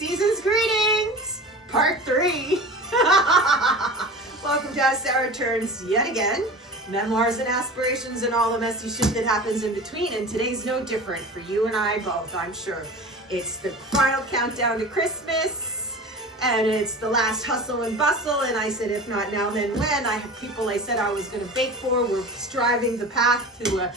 Season's greetings, part 3. Welcome to As Sarah Turns yet again. Memoirs and aspirations and all the messy shit that happens in between. And today's no different for you and I both, I'm sure. It's the final countdown to Christmas. And it's the last hustle and bustle. And I said, if not now, then when? I have people I said I was going to bake for. We're striving the path to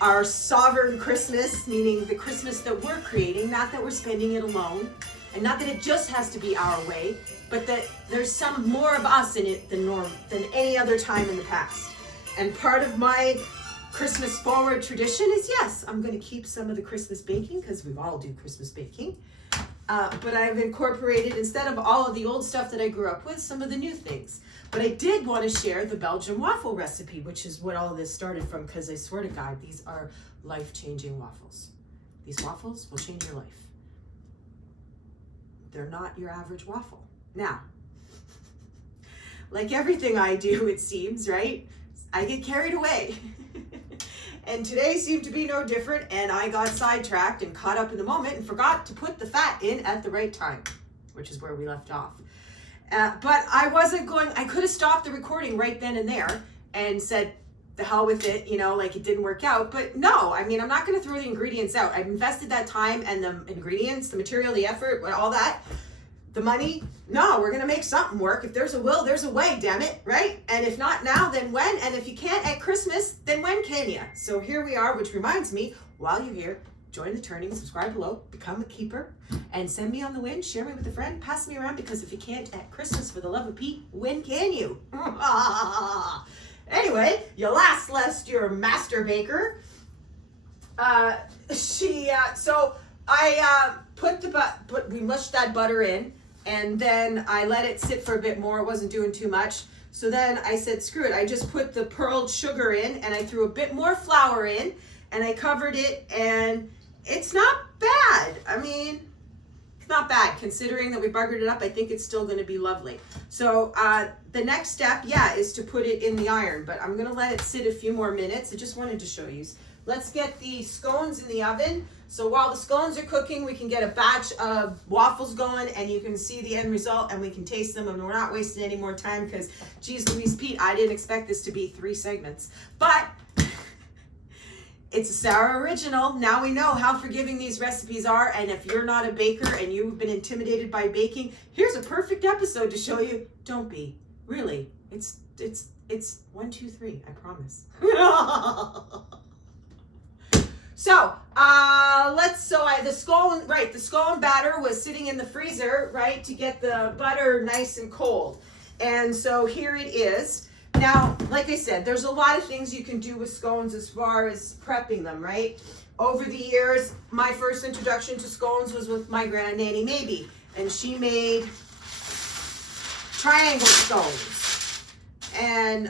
our sovereign Christmas, meaning the Christmas that we're creating, not that we're spending it alone. And not that it just has to be our way, but that there's some more of us in it than any other time in the past. And part of my Christmas forward tradition is, yes, I'm going to keep some of the Christmas baking, because we all do Christmas baking. But I've incorporated, instead of all of the old stuff that I grew up with, some of the new things. But I did want to share the Belgian waffle recipe, which is what all this started from, because I swear to God, these are life-changing waffles. These waffles will change your life. They're not your average waffle. Now, like everything I do, it seems, right? I get carried away. And today seemed to be no different, and I got sidetracked and caught up in the moment and forgot to put the fat in at the right time, which is where we left off. But I wasn't going, I could have stopped the recording right then and there and said, the hell with it, you know, like it didn't work out. But no, I mean, I'm not going to throw the ingredients out. I've invested that time and the ingredients, the material, the effort, all that, the money. No, we're going to make something work. If there's a will, there's a way, damn it, right? And if not now, then when? And if you can't at Christmas, then when can you? So here we are, which reminds me, while you're here, join the turning, subscribe below, become a keeper, and send me on the win, share me with a friend, pass me around, because if you can't at Christmas, for the love of Pete, when can you? Anyway, you last your master baker. So I we mushed that butter in, and then I let it sit for a bit more. It wasn't doing too much. So then I said, screw it. I just put the pearled sugar in, and I threw a bit more flour in, and I covered it, and it's not bad. I mean, it's not bad considering that we buggered it up. I think it's still going to be lovely. So the next step, is to put it in the iron, but I'm going to let it sit a few more minutes. I just wanted to show you. Let's get the scones in the oven. So while the scones are cooking, we can get a batch of waffles going, and you can see the end result, and we can taste them, and we're not wasting any more time because, geez Louise Pete, I didn't expect this to be 3 segments. But it's a Sarah original. Now we know how forgiving these recipes are, and if you're not a baker and you've been intimidated by baking, here's a perfect episode to show you. Don't be. Really. It's 1, 2, 3. I promise. So the scone batter was sitting in the freezer, right, to get the butter nice and cold. And so here it is. Now, like I said, there's a lot of things you can do with scones as far as prepping them, right? Over the years, my first introduction to scones was with my grandnanny Maybe, and she made triangle scones. And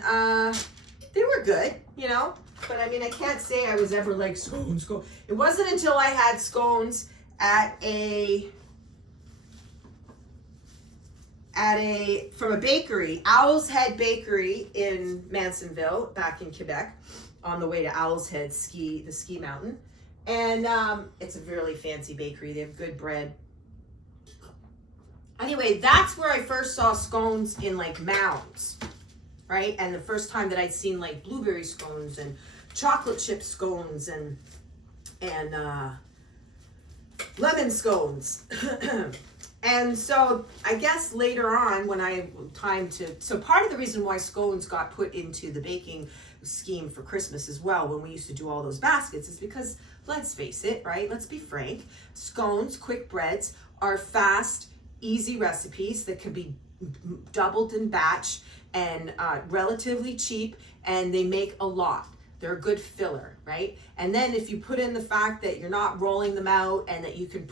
they were good, you know? But I mean, I can't say I was ever like scones. It wasn't until I had scones from a bakery, Owl's Head Bakery in Mansonville, back in Quebec, on the way to Owl's Head the ski mountain. And it's a really fancy bakery. They have good bread. Anyway, that's where I first saw scones in like mounds, right? And the first time that I'd seen like blueberry scones and chocolate chip scones and lemon scones. And so I guess later on when so part of the reason why scones got put into the baking scheme for Christmas as well, when we used to do all those baskets, is because, let's face it, right? Let's be frank. Scones, quick breads, are fast, easy recipes that can be doubled in batch and relatively cheap, and they make a lot. They're a good filler, right? And then if you put in the fact that you're not rolling them out, and that you can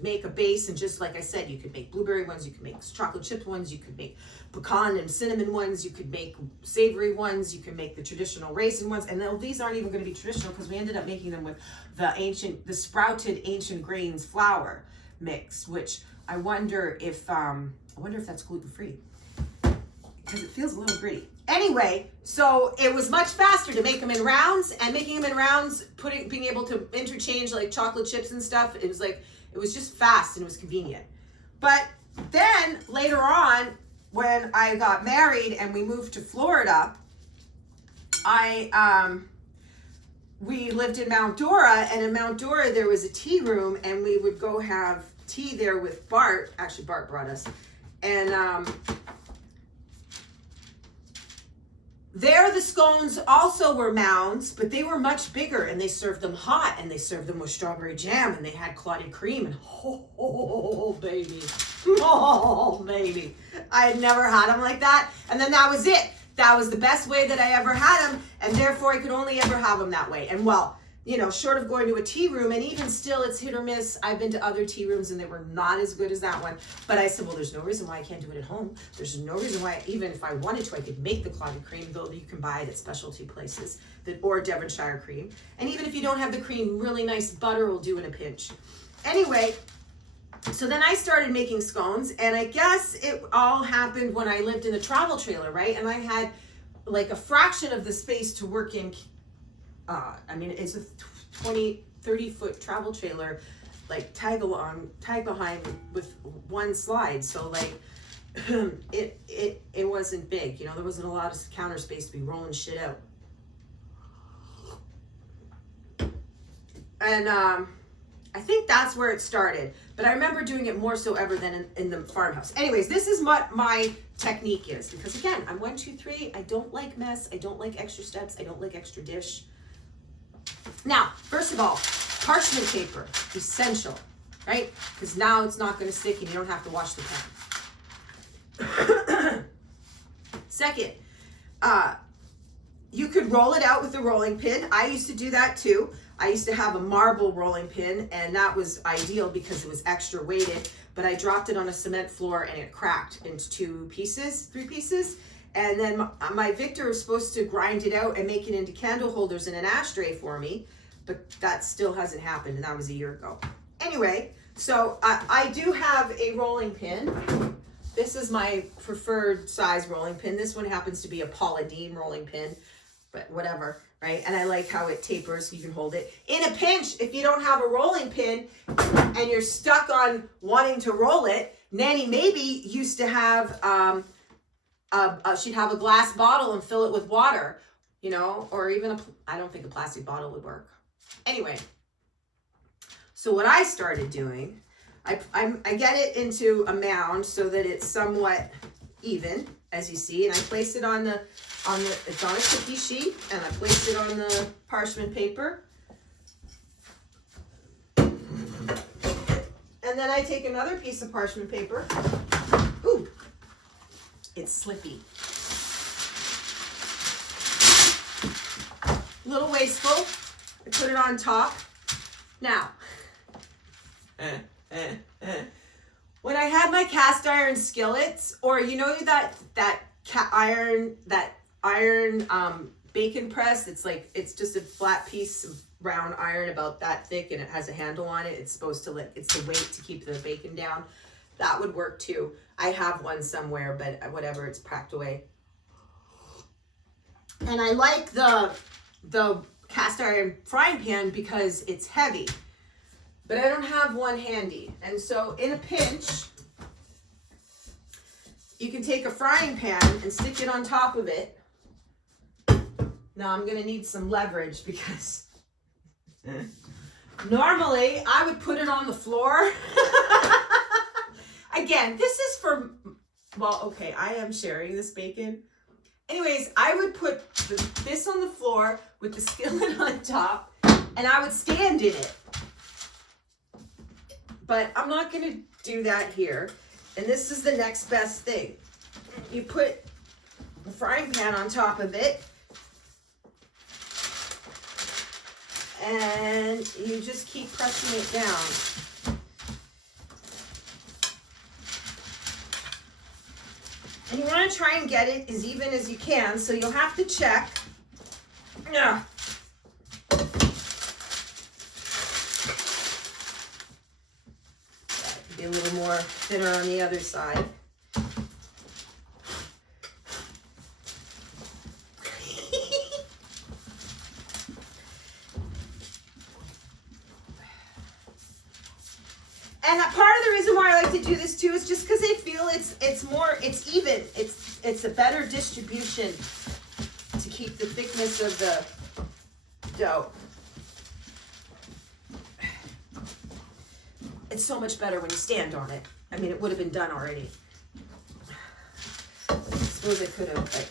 make a base, and just like I said, you could make blueberry ones, you could make chocolate chip ones, you could make pecan and cinnamon ones, you could make savory ones, you can make the traditional raisin ones, and these aren't even going to be traditional because we ended up making them with the sprouted ancient grains flour mix, which I wonder if that's gluten-free, because it feels a little gritty. Anyway, so it was much faster to make them in rounds, and making them in rounds, being able to interchange like chocolate chips and stuff, it was like, It was just fast and it was convenient. But then later on, when I got married and we moved to Florida, we lived in Mount Dora, and in Mount Dora there was a tea room, and we would go have tea there with Bart. Actually, Bart brought us. And there the scones also were mounds, but they were much bigger, and they served them hot, and they served them with strawberry jam, and they had clotted cream, and oh baby, I had never had them like that. And then that was it. That was the best way that I ever had them, and therefore I could only ever have them that way. And well, you know, short of going to a tea room, and even still it's hit or miss. I've been to other tea rooms and they were not as good as that one. But I said, well, there's no reason why I can't do it at home. There's no reason why, even if I wanted to, I could make the clotted cream, though you can buy it at specialty places, or Devonshire cream. And even if you don't have the cream, really nice butter will do in a pinch. Anyway, so then I started making scones, and I guess it all happened when I lived in a travel trailer, right? And I had like a fraction of the space to work in. I mean, it's a 30-foot travel trailer, like tag behind with one slide. So like, it wasn't big, you know, there wasn't a lot of counter space to be rolling shit out. And I think that's where it started, but I remember doing it more so ever than in the farmhouse. Anyways, this is what my technique is, because again, I'm 1, 2, 3. I don't like mess. I don't like extra steps. I don't like extra dish. Now, first of all, parchment paper, essential, right? Because now it's not going to stick and you don't have to wash the pan. Second, you could roll it out with a rolling pin. I used to do that too. I used to have a marble rolling pin, and that was ideal because it was extra weighted, but I dropped it on a cement floor and it cracked into 3 pieces. And then my Victor was supposed to grind it out and make it into candle holders in an ashtray for me, but that still hasn't happened, and that was a year ago. Anyway, so I do have a rolling pin. This is my preferred size rolling pin. This one happens to be a Paula Deen rolling pin, but whatever, right? And I like how it tapers so you can hold it. In a pinch, if you don't have a rolling pin and you're stuck on wanting to roll it, Nanny maybe used to have, she'd have a glass bottle and fill it with water, you know, or even I don't think a plastic bottle would work. Anyway, so what I started doing, I get it into a mound so that it's somewhat even, as you see, and I place it on it's on a cookie sheet, and I place it on the parchment paper. And then I take another piece of parchment paper. Ooh, it's slippy. A little wasteful. I put it on top. Now, when I had my cast iron skillets, or you know that iron bacon press, it's just a flat piece of round iron about that thick, and it has a handle on it. It's supposed to it's the weight to keep the bacon down. That would work too. I have one somewhere, but whatever, it's packed away. And I like the cast iron frying pan because it's heavy, but I don't have one handy. And so in a pinch, you can take a frying pan and stick it on top of it. Now I'm gonna need some leverage because normally I would put it on the floor. Again, this is for, well, okay, I am sharing this bacon. Anyways, I would put this on the floor with the skillet on top, and I would stand in it. But I'm not going to do that here. And this is the next best thing. You put the frying pan on top of it, and you just keep pressing it down. And you want to try and get it as even as you can, so you'll have to check. Yeah. Be a little more thinner on the other side. And part of the reason why I like to do this too is just because I feel it's even. It's a better distribution to keep the thickness of the dough. It's so much better when you stand on it. I mean, it would have been done already. I suppose I could have, but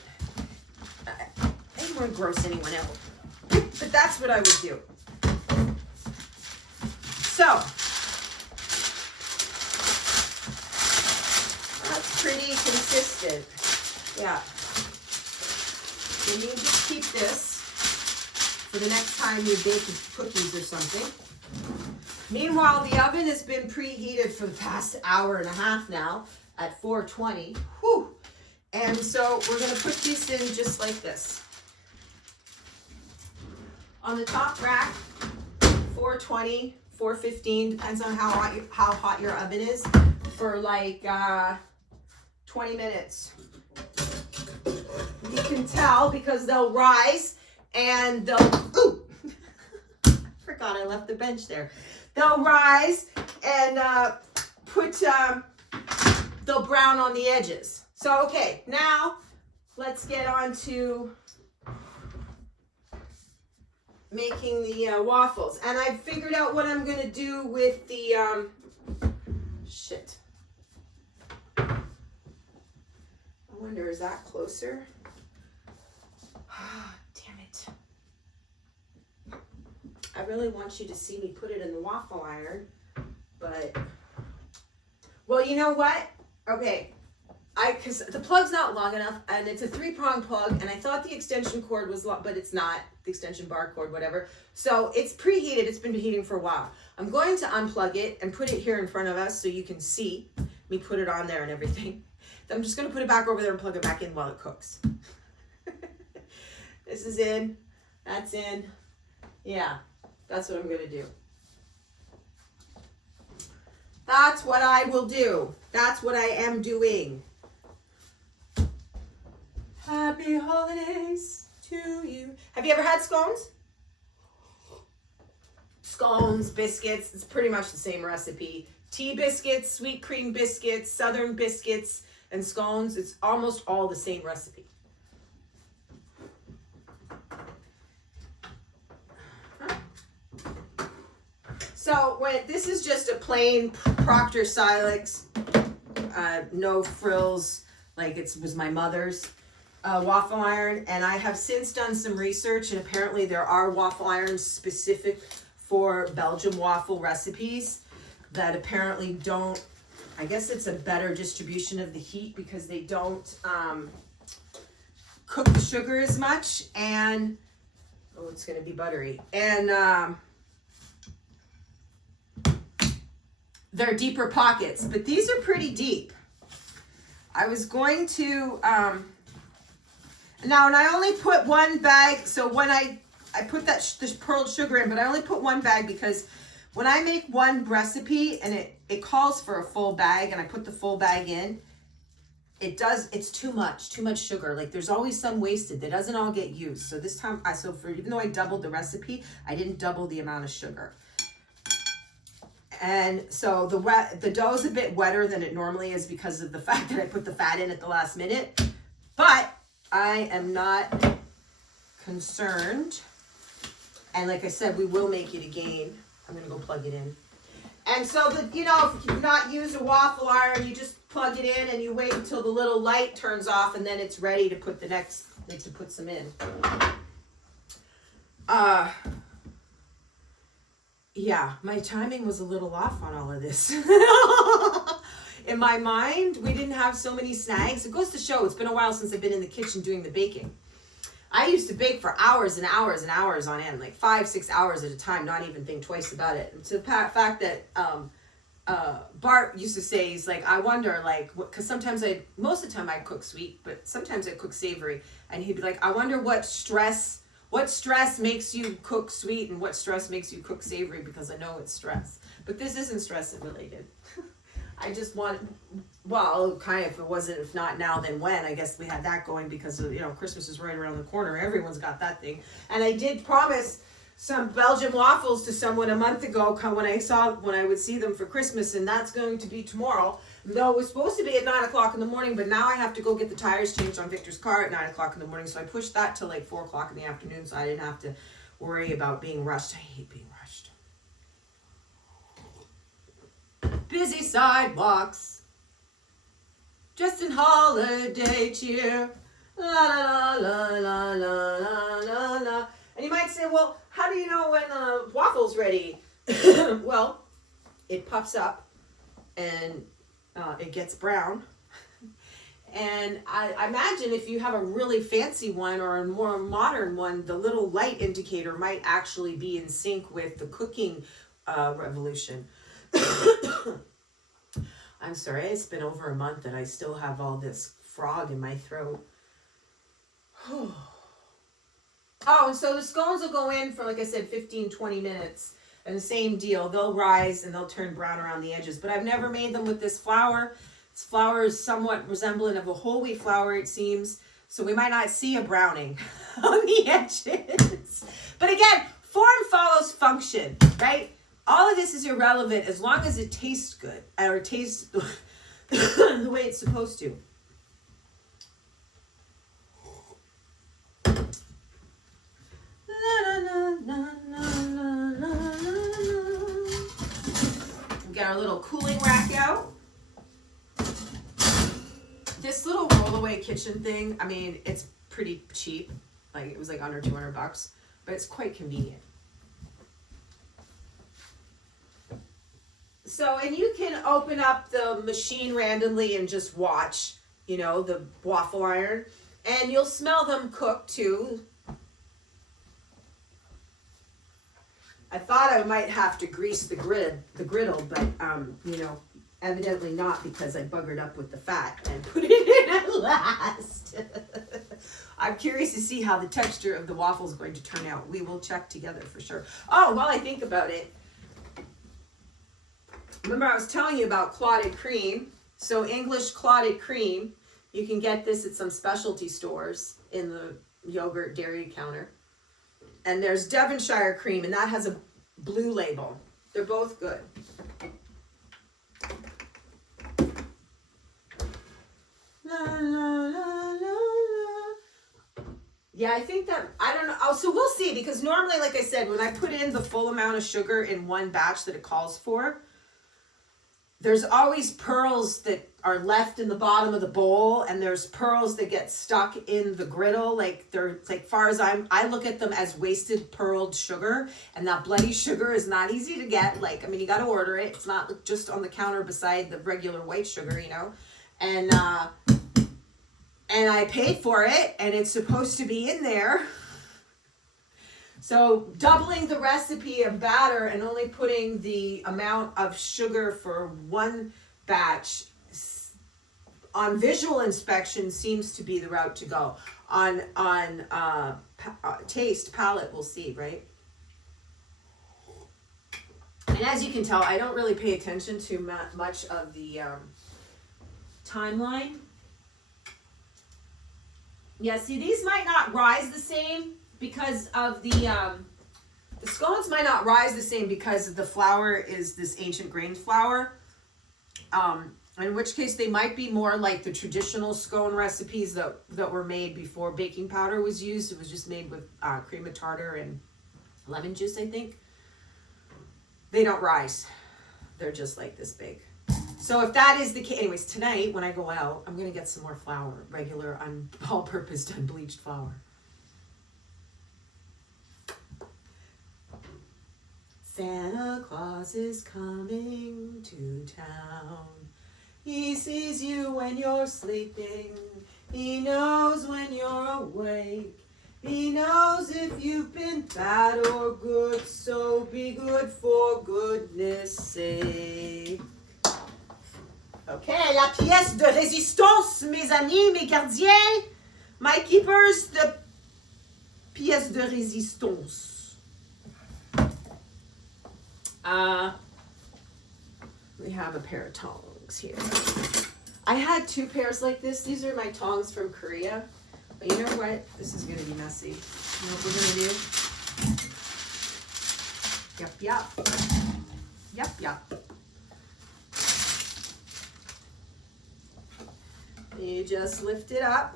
I didn't want to gross anyone out. But that's what I would do. So, that's pretty consistent. Yeah. And you just keep this for the next time you bake cookies or something. Meanwhile, the oven has been preheated for the past hour and a half now at 420. Whew. And so we're going to put these in just like this. On the top rack, 420, 415, depends on how hot your oven is, for like 20 minutes. You can tell because they'll rise and they'll, ooh, forgot I left the bench there. They'll rise and they'll brown on the edges. So, okay, now let's get on to making the waffles. And I figured out what I'm going to do with the, shit. I wonder, is that closer? Damn it. I really want you to see me put it in the waffle iron, but, well, you know what? Okay, because the plug's not long enough, and it's a 3-prong plug, and I thought the extension cord was long, but it's not, the extension bar cord, whatever. So it's preheated, it's been heating for a while. I'm going to unplug it and put it here in front of us so you can see me put it on there and everything. Then I'm just gonna put it back over there and plug it back in while it cooks. This is in, that's in, yeah. That's what I'm going to do. That's what I will do. That's what I am doing. Happy holidays to you. Have you ever had scones? Scones, biscuits, it's pretty much the same recipe. Tea biscuits, sweet cream biscuits, southern biscuits, and scones, it's almost all the same recipe. So this is just a plain Proctor Silex, no frills, like it was my mother's waffle iron. And I have since done some research, and apparently there are waffle irons specific for Belgian waffle recipes that apparently don't, I guess it's a better distribution of the heat because they don't cook the sugar as much, and, oh, it's going to be buttery. And, they're deeper pockets, but these are pretty deep. I was going to, now, and I only put one bag, so when I put this pearled sugar in, but I only put one bag because when I make one recipe and it calls for a full bag and I put the full bag in, it's too much sugar. Like there's always some wasted that doesn't all get used. So this time, even though I doubled the recipe, I didn't double the amount of sugar. And so the dough is a bit wetter than it normally is because of the fact that I put the fat in at the last minute. But I am not concerned. And like I said, we will make it again. I'm going to go plug it in. And so, if you've not used a waffle iron, you just plug it in and you wait until the little light turns off, and then it's ready to put put some in. Yeah, my timing was a little off on all of this. In my mind, we didn't have so many snags. It goes to show it's been a while since I've been in the kitchen doing the baking. I used to bake for hours and hours and hours on end, like 5-6 hours at a time, not even think twice about it. And to the fact that Bart used to say, he's like, I wonder, like, because most of the time I cook sweet, but sometimes I cook savory. And he'd be like, I wonder what stress makes you cook sweet and what stress makes you cook savory, because I know it's stress. But this isn't stress related. I just want, well, kind of, if not now, then when. I guess we had that going because of, Christmas is right around the corner. Everyone's got that thing. And I did promise some Belgian waffles to someone a month ago when I would see them for Christmas, and that's going to be tomorrow. Though it was supposed to be at 9 o'clock in the morning, but now I have to go get the tires changed on Victor's car at 9 o'clock in the morning, so I pushed that till like 4 o'clock in the afternoon, so I didn't have to worry about being rushed. I hate being rushed. Busy sidewalks, just in holiday cheer. La la la la la la la la. And you might say, well, how do you know when the waffle's ready? Well, it puffs up and it gets brown. And I imagine if you have a really fancy one or a more modern one, the little light indicator might actually be in sync with the cooking revolution. I'm sorry, it's been over a month and I still have all this frog in my throat. Oh, and so the scones will go in for, like I said, 15, 20 minutes. And the same deal, they'll rise and they'll turn brown around the edges. But I've never made them with this flour. This flour is somewhat resemblant of a whole wheat flour, it seems. So we might not see a browning on the edges. But again, form follows function, right? All of this is irrelevant as long as it tastes good, or tastes the way it's supposed to. Get our little cooling rack out. This little rollaway kitchen thing, I mean, it's pretty cheap. Like, it was like under $200, but it's quite convenient. So, and you can open up the machine randomly and just watch, you know, the waffle iron, and you'll smell them cook too. I thought I might have to grease the griddle, but you know, evidently not, because I buggered up with the fat and put it in at last. I'm curious to see how the texture of the waffle is going to turn out. We will check together for sure. Oh, while I think about it, remember I was telling you about clotted cream. So English clotted cream, you can get this at some specialty stores in the yogurt dairy counter. And there's Devonshire cream, and that has a blue label. They're both good. La, la, la, la, la. Yeah, I think that, I don't know. Oh, so we'll see, because normally, like I said, when I put in the full amount of sugar in one batch that it calls for, there's always pearls that are left in the bottom of the bowl, and there's pearls that get stuck in the griddle. Like, they're, like, far as I look at them as wasted pearled sugar, and that bloody sugar is not easy to get. Like, I mean, you got to order it. It's not just on the counter beside the regular white sugar, you know. And I paid for it, and it's supposed to be in there. So doubling the recipe of batter and only putting the amount of sugar for one batch on visual inspection seems to be the route to go. On taste, palate, we'll see, right? And as you can tell, I don't really pay attention to much of the timeline. Yeah, see, these might not rise the same because of the scones might not rise the same because the flour is this ancient grain flour. In which case they might be more like the traditional scone recipes that were made before baking powder was used. It was just made with cream of tartar and lemon juice, I think. They don't rise. They're just like this big. So if that is the case, anyways, tonight when I go out, I'm going to get some more flour, regular, all-purpose, unbleached flour. Santa Claus is coming to town. He sees you when you're sleeping. He knows when you're awake. He knows if you've been bad or good, so be good for goodness sake. Okay, la pièce de résistance, mes amis, mes gardiens, my keepers, the pièce de résistance. We have a pair of tongs here. I had two pairs like this. These are my tongs from Korea. But you know what? This is going to be messy. You know what we're going to do? Yep, yep. Yep, yep. You just lift it up.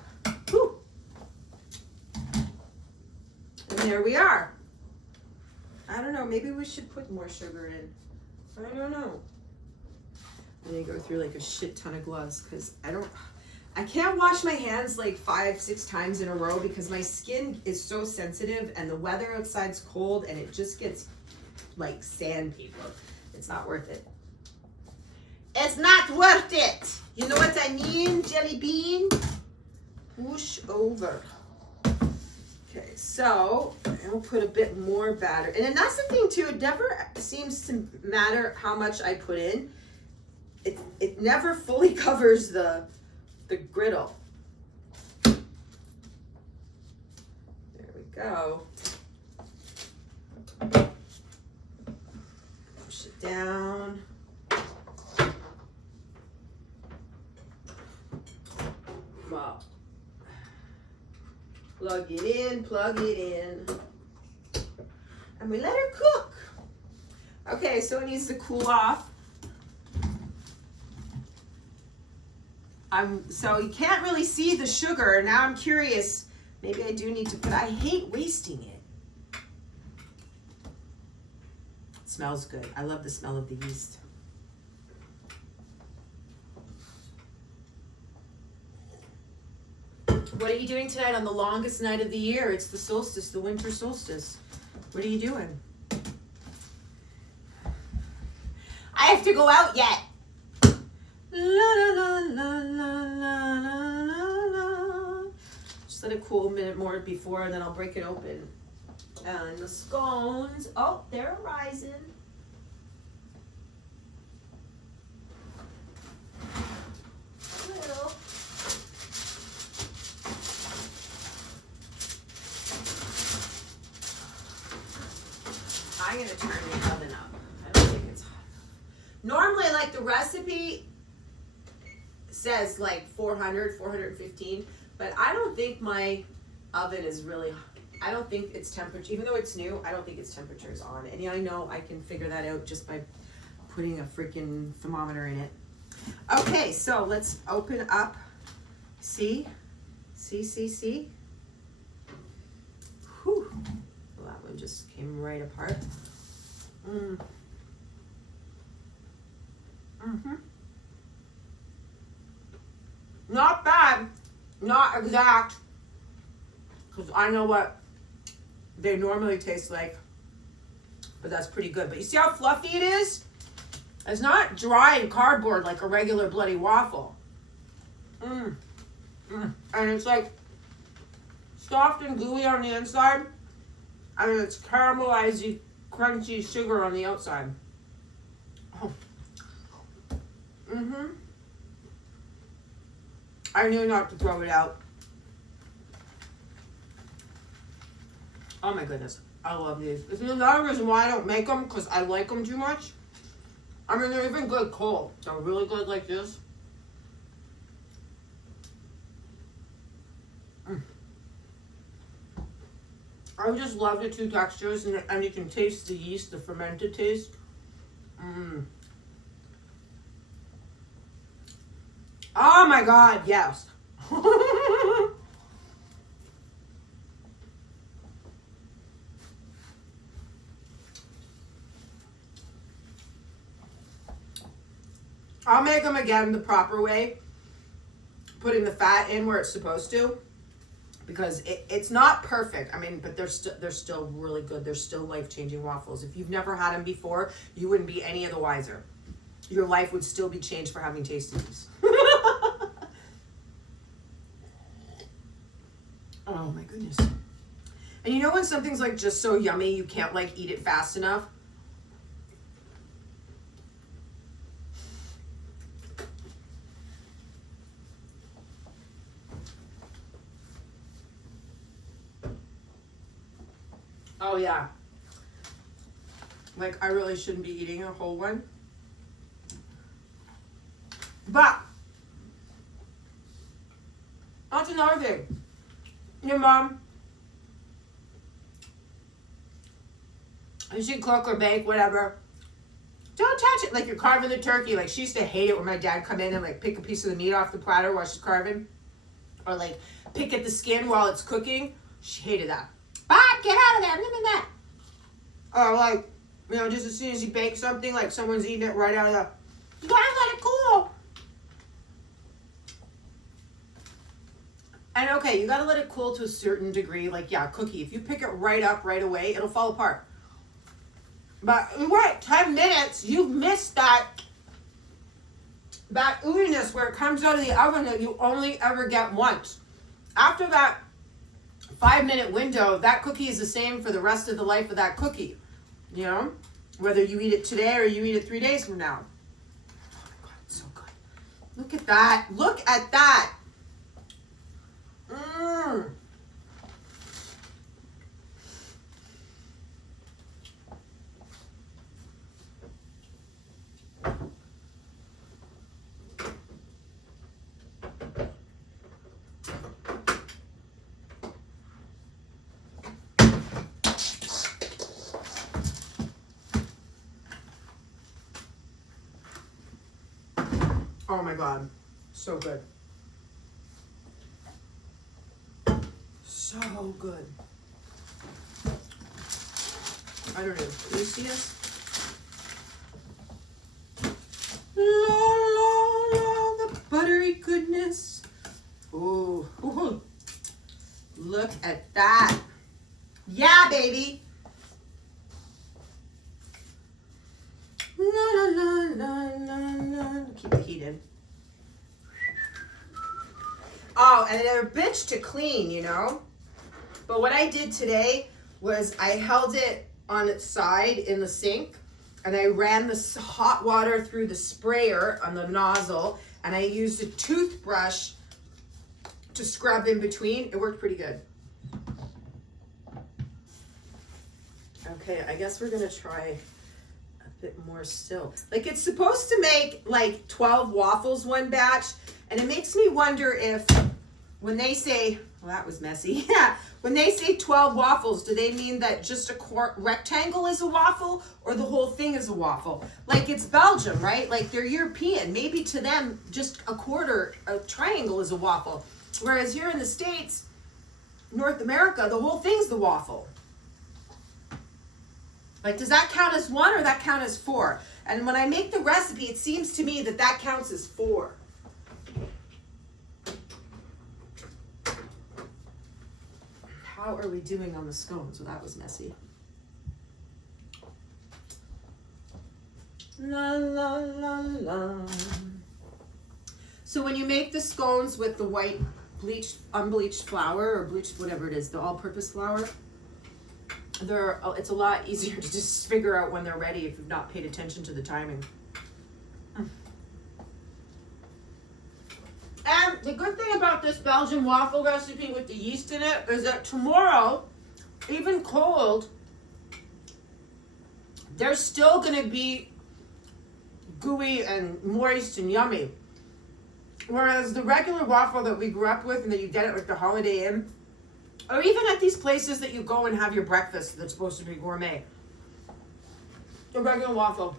Whew. And there we are. I don't know, maybe we should put more sugar in. I don't know. I'm gonna go through like a shit ton of gloves because I can't wash my hands like 5-6 times in a row because my skin is so sensitive and the weather outside's cold and it just gets like sandpaper. It's not worth it. It's not worth it. You know what I mean, jelly bean? Whoosh over. Okay, so I'll put a bit more batter. And then that's the thing too, it never seems to matter how much I put in. It never fully covers the griddle. There we go. Push it down. Wow. Plug it in, plug it in. And we let her cook. Okay, so it needs to cool off. So you can't really see the sugar. Now I'm curious, maybe I do need to put, I hate wasting it. It smells good. I love the smell of the yeast. What are you doing tonight on the longest night of the year? It's the solstice, the winter solstice. What are you doing? I have to go out yet. La, la, la, la, la, la, la, la. Just let it cool a minute more before and then I'll break it open. And the scones, oh, they're rising. Little. I'm gonna turn the oven up. I don't think it's hot enough. Normally, like the recipe says like 400, 415, but I don't think my oven is really, I don't think its temperature, even though it's new, I don't think its temperature is on. And I know I can figure that out just by putting a freaking thermometer in it. Okay, so let's open up. See? See? Whew. Well, that one just came right apart. Not bad, not exact, because I know what they normally taste like, but that's pretty good. But you see how fluffy it is? It's not dry and cardboard like a regular bloody waffle. And it's like soft and gooey on the inside, and it's caramelized, crunchy sugar on the outside. Oh. I knew not to throw it out. Oh my goodness, I love these. This is another reason why I don't make them, because I like them too much. I mean, they're even good cold. They're really good like this. I just love the two textures, and you can taste the yeast, the fermented taste. Oh my God, yes. I'll make them again the proper way, putting the fat in where it's supposed to, because it's not perfect. I mean, but they're still really good. They're still life-changing waffles. If you've never had them before, you wouldn't be any of the wiser. Your life would still be changed for having tasted these. Oh my goodness. And you know when something's like just so yummy, you can't like eat it fast enough? Oh yeah. Like I really shouldn't be eating a whole one. But that's another thing. Your mom As you cook or bake, whatever, don't touch it like you're carving the turkey. Like, she used to hate it when my dad come in and like pick a piece of the meat off the platter while she's carving. Or like pick at the skin while it's cooking. She hated that. Bob, get out of there. Look at that. Or like, you know, just as soon as you bake something, like someone's eating it right out of the, you gotta let it cool. And okay, you gotta let it cool to a certain degree. Like, yeah, cookie. If you pick it right up right away, it'll fall apart. But what, 10 minutes, you've missed that ooziness where it comes out of the oven that you only ever get once. After that 5-minute window, that cookie is the same for the rest of the life of that cookie. You know? Whether you eat it today or you eat it 3 days from now. Oh my God, it's so good. Look at that. Look at that. Mmm. Oh my God, so good. So good. I don't know, can you see this? La la la, the buttery goodness. Ooh, ooh. Look at that. Yeah, baby. La la la la la la. Keep the heat in. Oh, and they're a bitch to clean, you know. But what I did today was I held it on its side in the sink, and I ran the hot water through the sprayer on the nozzle, and I used a toothbrush to scrub in between. It worked pretty good. Okay, I guess we're gonna try a bit more still. Like, it's supposed to make like 12 waffles one batch, and it makes me wonder if when they say, well, that was messy. Yeah, when they say 12 waffles, do they mean that just a rectangle is a waffle or the whole thing is a waffle? Like, it's Belgium, right? Like, they're European. Maybe to them, just a triangle is a waffle. Whereas here in the States, North America, the whole thing's the waffle. Like, does that count as 1 or that count as 4? And when I make the recipe, it seems to me that that counts as 4. How are we doing on the scones? Well, that was messy. La la la la. So when you make the scones with the white bleached, unbleached flour, or bleached whatever it is, the all-purpose flour, it's a lot easier to just figure out when they're ready if you've not paid attention to the timing. And the good thing about this Belgian waffle recipe with the yeast in it is that tomorrow, even cold, they're still going to be gooey and moist and yummy. Whereas the regular waffle that we grew up with and that you get at like the Holiday Inn, or even at these places that you go and have your breakfast that's supposed to be gourmet, a regular waffle,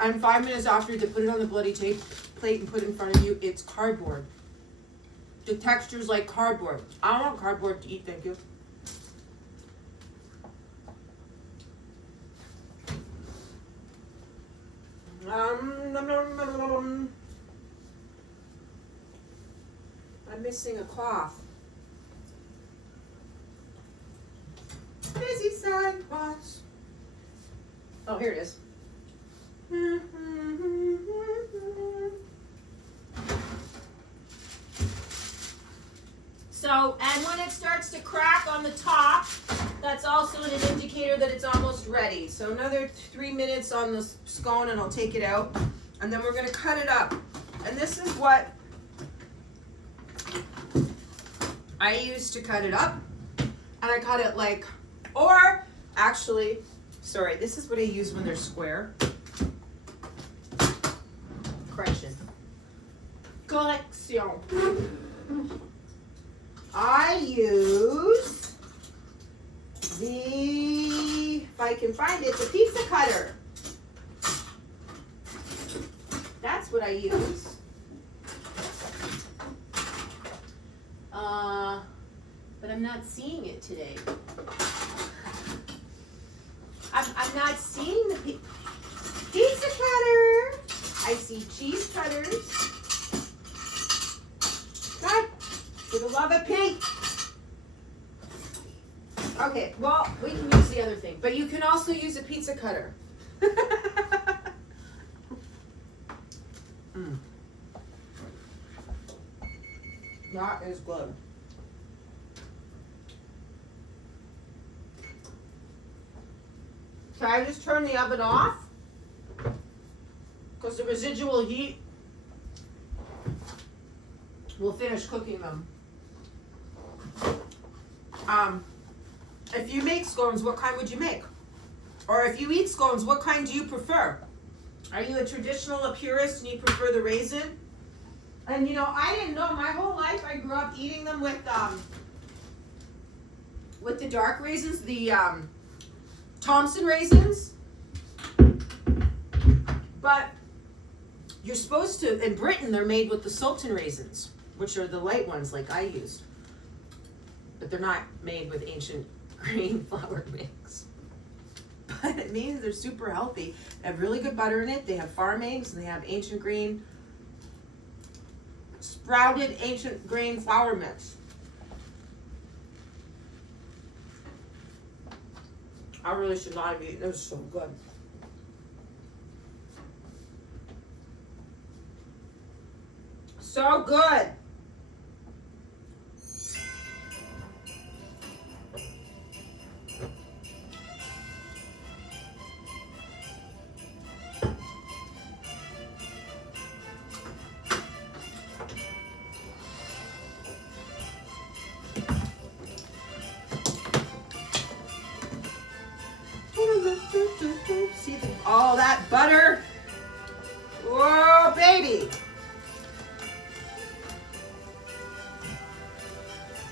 and 5 minutes after they put it on the bloody plate and put it in front of you, it's cardboard. The texture's like cardboard. I don't want cardboard to eat, thank you. I'm missing a cloth. Busy side wash. Oh, here it is. So, and when it starts to crack on the top, that's also an indicator that it's almost ready. So another 3 minutes on the scone and I'll take it out. And then we're going to cut it up. And this is what I use to cut it up. And I cut it like, or actually, sorry, this is what I use when they're square. Correction. Collection. I use see if I can find it. It's a pizza cutter. That's what I use. But I'm not seeing it today. I'm not seeing the pizza cutter. I see cheese cutters. God, for the love of Pete. Okay, well, we can use the other thing, but you can also use a pizza cutter. That is good. Can I just turn the oven off? Because the residual heat will finish cooking them. If you make scones, what kind would you make? Or if you eat scones, what kind do you prefer? Are you a traditional, a purist, and you prefer the raisin? And you know, I didn't know my whole life. I grew up eating them with the dark raisins, the Thompson raisins. But you're supposed to, in Britain, they're made with the Sultan raisins, which are the light ones like I used. But they're not made with ancient grain flour mix. But it means they're super healthy. They have really good butter in it. They have farm eggs and they have ancient grain, sprouted ancient grain flour mix. I really should not have eaten. It was so good. So good. See all that butter? Whoa, baby.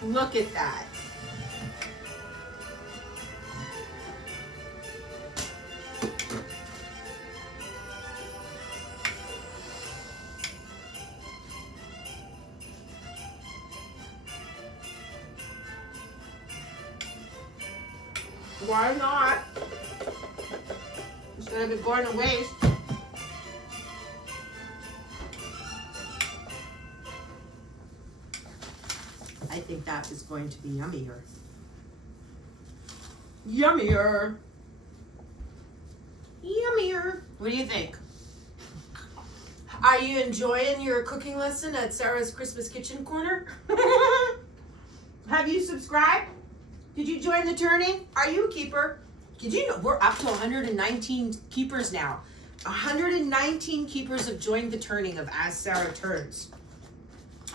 Look at that. Why not? Instead of it going to waste. I think that is going to be yummier. Yummier. Yummier. What do you think? Are you enjoying your cooking lesson at Sarah's Christmas Kitchen Corner? Have you subscribed? Did you join the turning? Are you a keeper? Did you know we're up to 119 keepers now? 119 keepers have joined the turning of As Sarah Turns.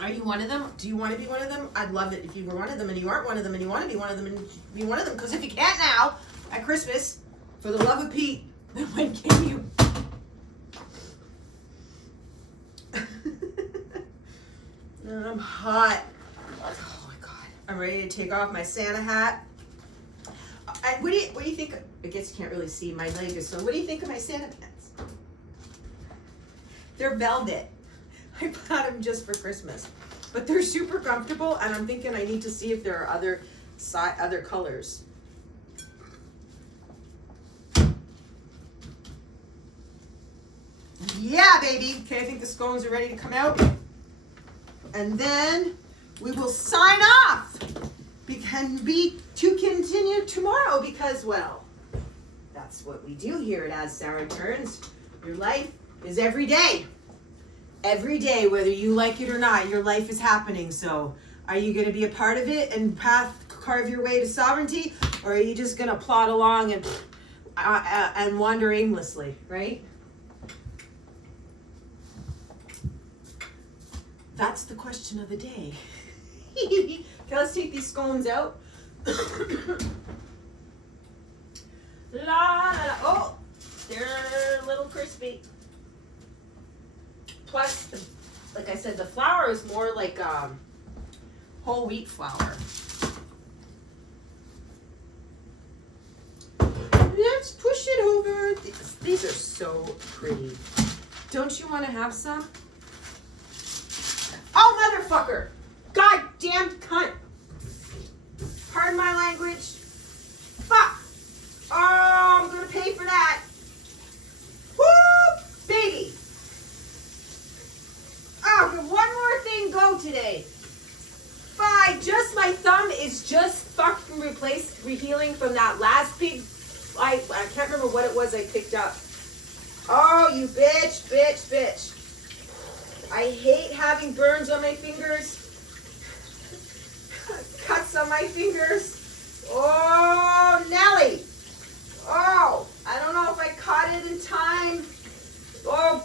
Are you one of them? Do you want to be one of them? I'd love it if you were one of them and you aren't one of them and you want to be one of them and be one of them. Because if you can't now, at Christmas, for the love of Pete, then when can you? I'm hot. Oh my God. I'm ready to take off my Santa hat. What do you think? I guess you can't really see my leg. So what do you think of my Santa pants? They're velvet. I bought them just for Christmas, but they're super comfortable. And I'm thinking I need to see if there are other colors. Yeah, baby. Okay, I think the scones are ready to come out, and then we will sign off. To continue tomorrow because, well, that's what we do here at As Sarah Turns. Your life is every day. Every day, whether you like it or not, your life is happening. So are you going to be a part of it and carve your way to sovereignty? Or are you just going to plod along and wander aimlessly, right? That's the question of the day. Okay, let's take these scones out. La, la, la. Oh, they're a little crispy. Plus, like I said, the flour is more like whole wheat flour. push it over. These are so pretty. Don't you want to have some? Oh, motherfucker! Goddamn cunt! Pardon my language. Fuck! Oh, I'm gonna pay for that. Woo! Baby! Oh, can one more thing go today? Fine, just my thumb is just fucking rehealing from that last big, I can't remember what it was I picked up. Oh, you bitch, bitch, bitch. I hate having burns on my fingers. Cuts on my fingers. Oh, Nelly. Oh, I don't know if I caught it in time. Oh,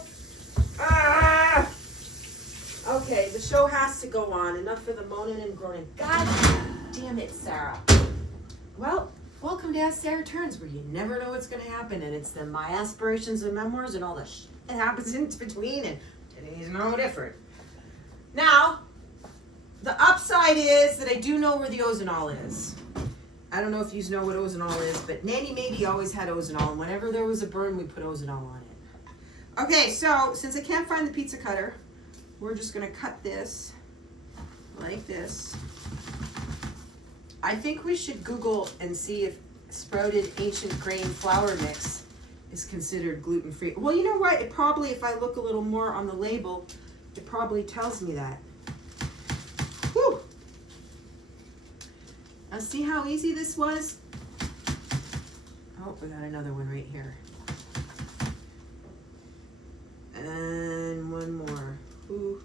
okay, the show has to go on. Enough for the moaning and groaning. God damn it, Sarah. Well, welcome to Ask Sarah Turns, where you never know what's going to happen, and it's the my aspirations and memoirs and all the shit that happens in between, and today's no different. Now, the upside is that I do know where the ozonol is. I don't know if you know what ozonol is, but Nanny Maybe always had ozonol, and whenever there was a burn, we put ozonol on it. Okay, so since I can't find the pizza cutter, we're just going to cut this like this. I think we should Google and see if sprouted ancient grain flour mix is considered gluten-free. Well, you know what? It probably, if I look a little more on the label, it probably tells me that. Whew. Now see how easy this was? Oh, we got another one right here. And one more. Ooh.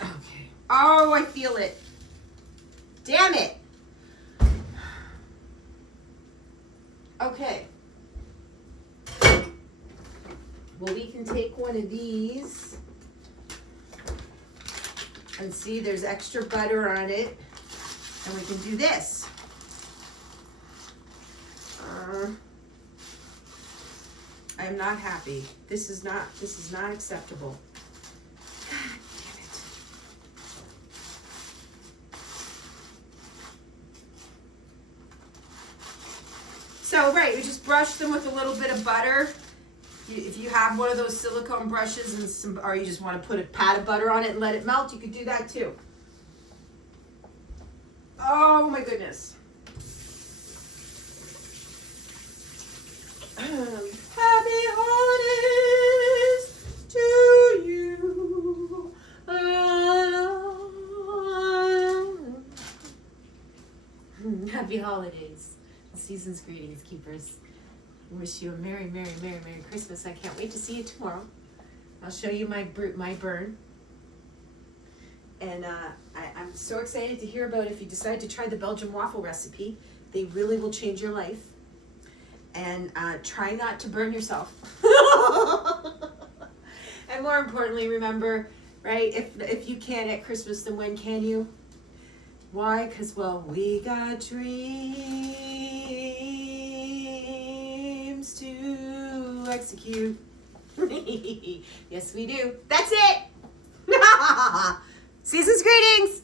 Okay. Oh, I feel it. Damn it. Okay. Well, we can take one of these and see there's extra butter on it, and we can do this. I am not happy. This is not acceptable. God damn it. So, right, we just brush them with a little bit of butter. If you have one of those silicone brushes and some, or you just want to put a pat of butter on it and let it melt, you could do that too. Oh my goodness. Happy holidays to you. Happy holidays. Season's greetings, keepers. Wish you a Merry, Merry, Merry, Merry Christmas. I can't wait to see you tomorrow. I'll show you my burn. And I'm so excited to hear about if you decide to try the Belgian waffle recipe. They really will change your life. And try not to burn yourself. And more importantly, remember, right, if you can't at Christmas, then when can you? Why? Because, well, we got dreams to execute. Yes, we do. That's it. Season's greetings.